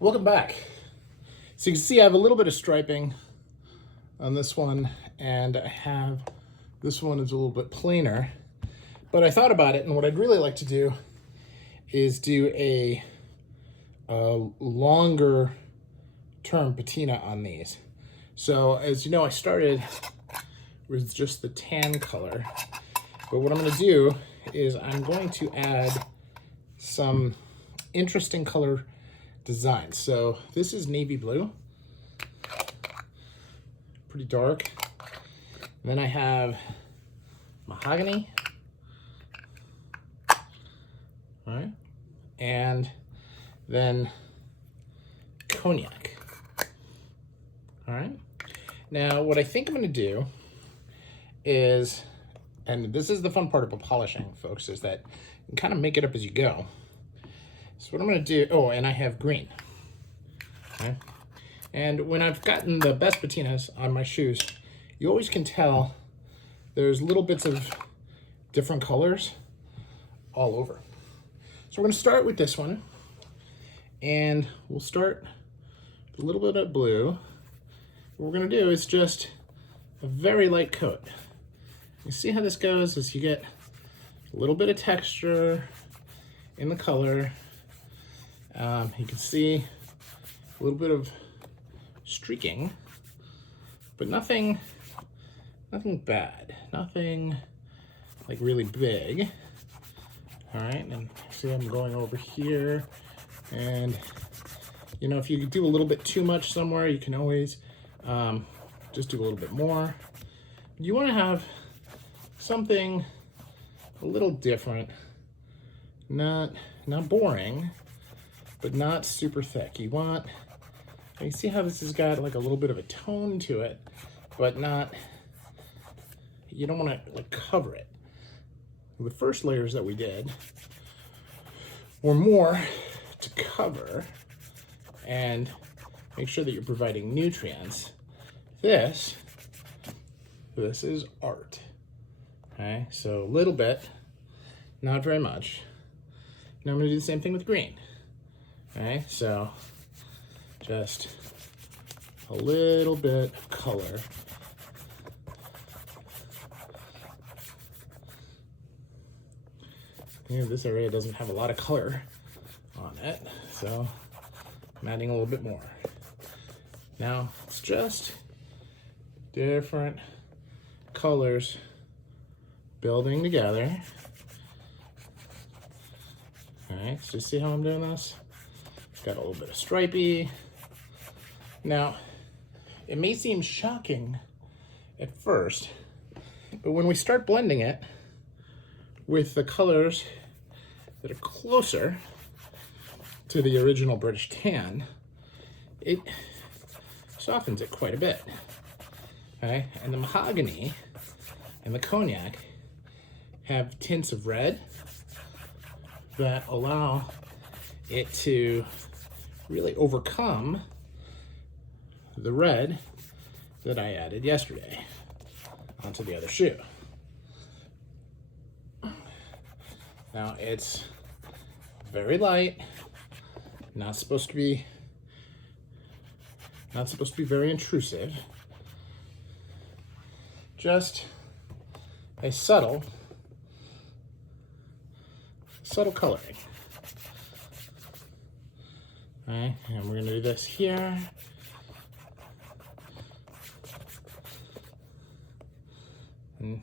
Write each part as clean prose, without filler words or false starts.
Welcome back. So you can see I have a little bit of striping on this one, and I have this one is a little bit plainer. But I thought about it, and what I'd really like to do is do a longer term patina on these. So as you know, I started with just the tan color, but what I'm going to do is I'm going to add some interesting color design. So this is navy blue, pretty dark. And then I have mahogany, all right, and then cognac, all right. Now what I think I'm going to do is, and this is the fun part about polishing, folks, is that you can kind of make it up as you go. So what I'm going to do, oh, and I have green. Okay. And when I've gotten the best patinas on my shoes, you always can tell there's little bits of different colors all over. So we're going to start with this one, and we'll start with a little bit of blue. What we're going to do is just a very light coat. You see how this goes is you get a little bit of texture in the color. You can see a little bit of streaking, but nothing bad, nothing like really big. All right, and see I'm going over here, and you know, if you do a little bit too much somewhere, you can always just do a little bit more. You want to have something a little different, not boring, but not super thick. You see how this has got like a little bit of a tone to it, but not, you don't want to like cover it. The first layers that we did were more to cover and make sure that you're providing nutrients. This is art. Okay, so a little bit, not very much. Now I'm gonna do the same thing with green. Okay, so just a little bit of color. Yeah, this area doesn't have a lot of color on it, so I'm adding a little bit more. Now it's just different colors building together. All right, so see how I'm doing this? Got a little bit of stripey. Now, it may seem shocking at first, but when we start blending it with the colors that are closer to the original British tan, it softens it quite a bit. Okay, and the mahogany and the cognac have tints of red that allow it to really overcome the red that I added yesterday onto the other shoe. Now it's very light, not supposed to be very intrusive. Just a subtle coloring. All right, and we're gonna do this here. And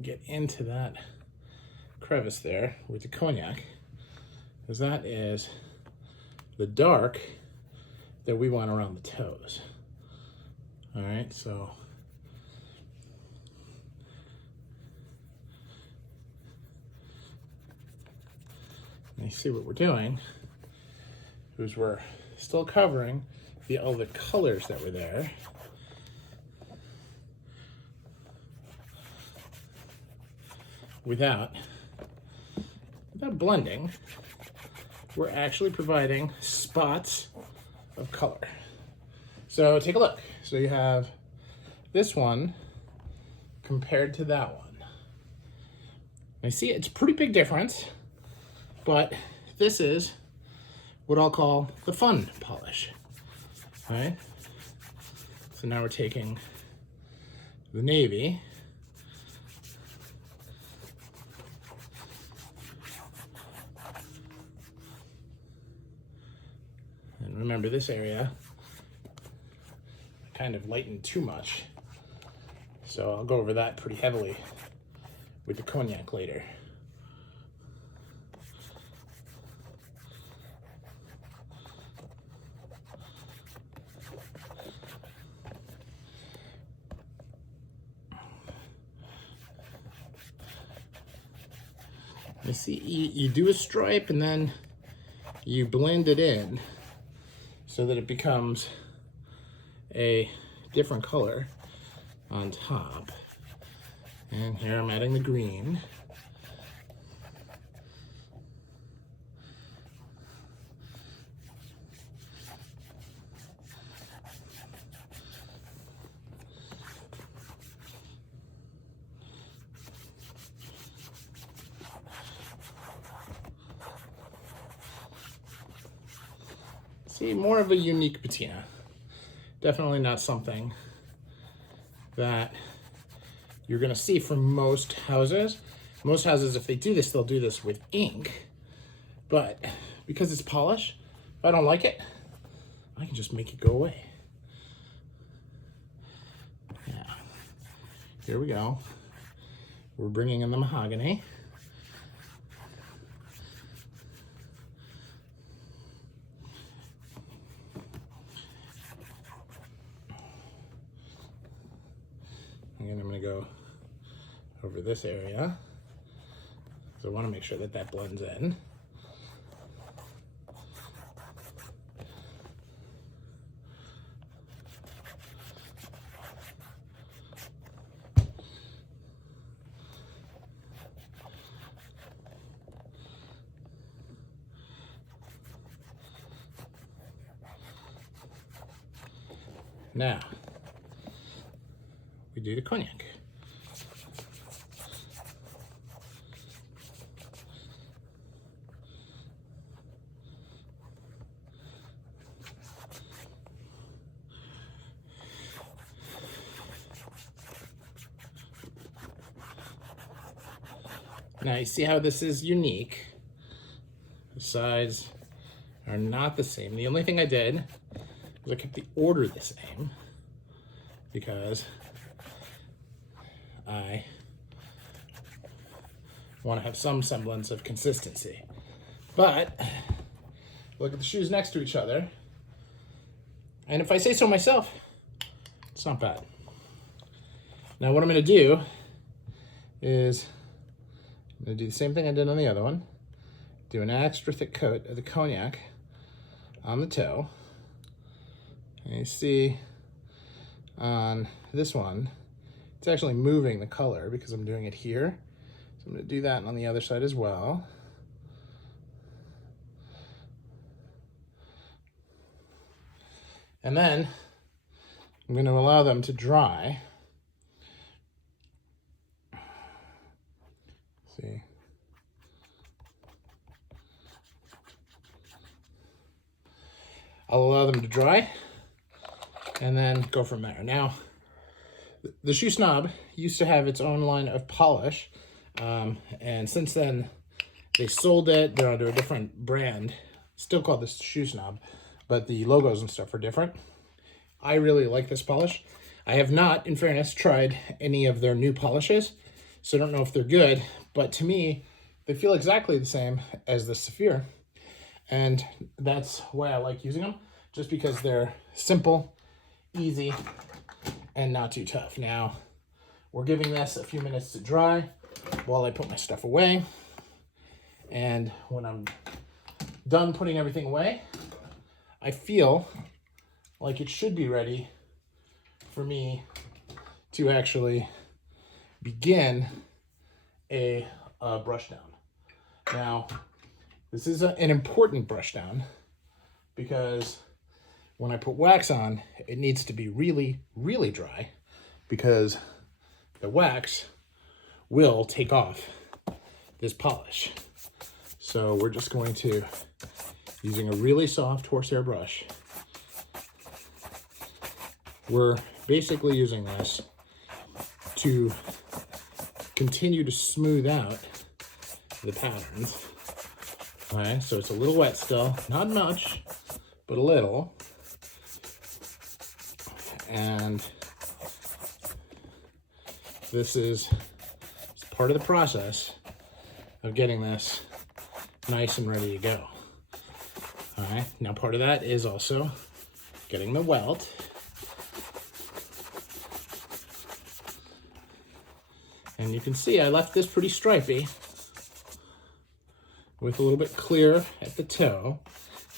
get into that crevice there with the cognac, because that is the dark that we want around the toes. All right, so you see what we're doing is we're still covering all the colors that were there. Without blending, we're actually providing spots of color. So take a look. So you have this one compared to that one. I see it's a pretty big difference, but this is what I'll call the fun polish, right? So now we're taking the navy, and remember this area I kind of lightened too much, so I'll go over that pretty heavily with the cognac later. You see, you do a stripe and then you blend it in so that it becomes a different color on top. And here I'm adding the green. See, more of a unique patina. Definitely not something that you're gonna see from most houses. Most houses, if they do this, they'll do this with ink. But because it's polish, if I don't like it, I can just make it go away. Yeah. Here we go. We're bringing in the mahogany. And I'm going to go over this area. So I want to make sure that that blends in. Now, we do the cognac. Now you see how this is unique. The sides are not the same. The only thing I did was I kept the order the same because I want to have some semblance of consistency. But look at the shoes next to each other. And if I say so myself, it's not bad. Now what I'm going to do is I'm going to do the same thing I did on the other one. Do an extra thick coat of the cognac on the toe. And you see on this one, it's actually moving the color because I'm doing it here. So I'm going to do that on the other side as well. And then I'm going to allow them to dry. See. I'll allow them to dry and then go from there. Now, the Shoe Snob used to have its own line of polish, and since then they sold it. They're under a different brand, still called the Shoe Snob, but the logos and stuff are different. I really like this polish. I have not, in fairness, tried any of their new polishes, so I don't know if they're good, but to me, they feel exactly the same as the Saphir, and that's why I like using them, just because they're simple, easy, and not too tough. Now, we're giving this a few minutes to dry while I put my stuff away, and when I'm done putting everything away, I feel like it should be ready for me to actually begin a brush down. Now, this is an important brush down because when I put wax on, it needs to be really, really dry because the wax will take off this polish. So we're just going to using a really soft horsehair brush. We're basically using this to continue to smooth out the patterns. All right, so it's a little wet still, not much, but a little. And this is part of the process of getting this nice and ready to go. All right, now part of that is also getting the welt. And you can see I left this pretty stripy with a little bit clear at the toe.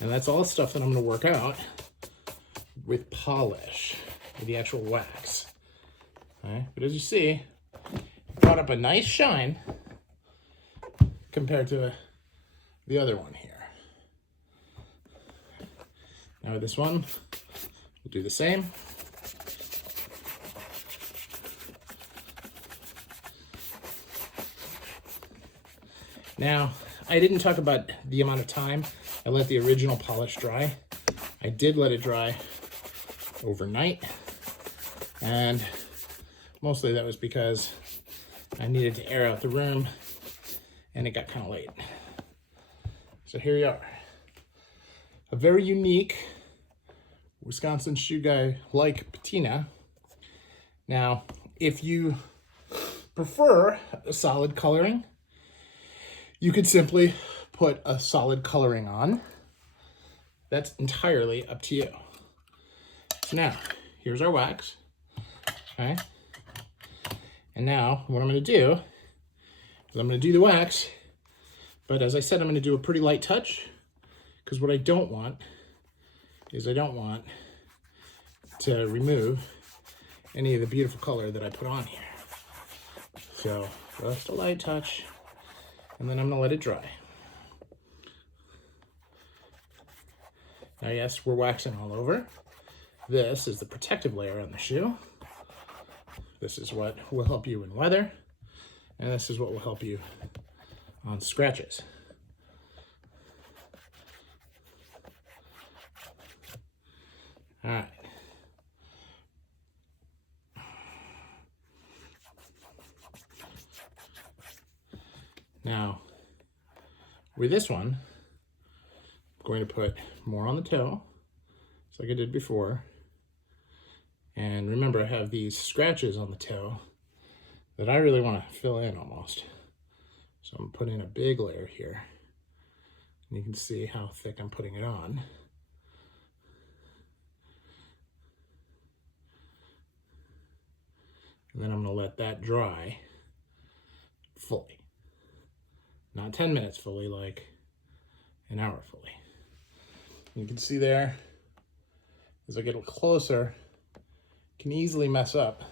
And that's all the stuff that I'm gonna work out with polish, with the actual wax. All right, but as you see, it brought up a nice shine compared to the other one here. Now with this one, we'll do the same. Now, I didn't talk about the amount of time I let the original polish dry. I did let it dry overnight, and mostly that was because I needed to air out the room and it got kind of late. So here you are. A very unique Wisconsin shoe guy like Patina. Now, if you prefer a solid coloring, you could simply put a solid coloring on. That's entirely up to you. So now, here's our wax, okay? And now, what I'm gonna do is I'm gonna do the wax, but as I said, I'm gonna do a pretty light touch, because what I don't want is I don't want to remove any of the beautiful color that I put on here. So, just a light touch, and then I'm gonna let it dry. Now, yes, we're waxing all over. This is the protective layer on the shoe. This is what will help you in weather, and this is what will help you on scratches. All right. Now, with this one, I'm going to put more on the toe, just like I did before. And remember, I have these scratches on the toe that I really want to fill in almost. So I'm putting a big layer here. And you can see how thick I'm putting it on. And then I'm going to let that dry fully. Not 10 minutes fully, like an hour fully. You can see there, as I get closer, I can easily mess up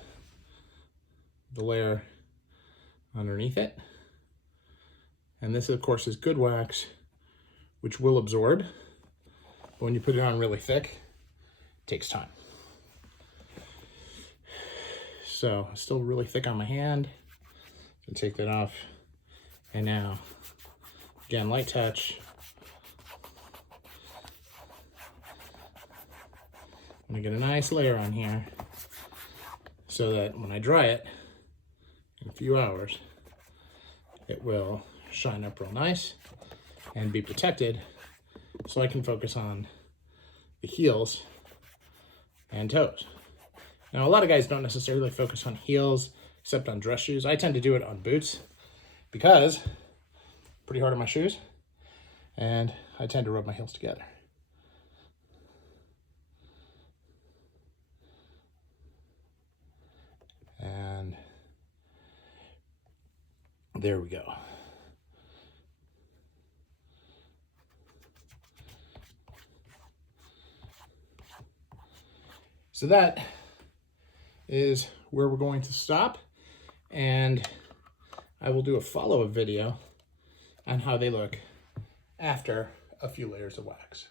the layer underneath it. And this, of course, is good wax, which will absorb. But when you put it on really thick, it takes time. So, it's still really thick on my hand. So take that off. And now, again, light touch. I'm gonna get a nice layer on here so that when I dry it in a few hours, it will shine up real nice and be protected so I can focus on the heels and toes. Now, a lot of guys don't necessarily focus on heels except on dress shoes. I tend to do it on boots because I'm pretty hard on my shoes and I tend to rub my heels together. And there we go. So that is where we're going to stop, and I will do a follow-up video on how they look after a few layers of wax.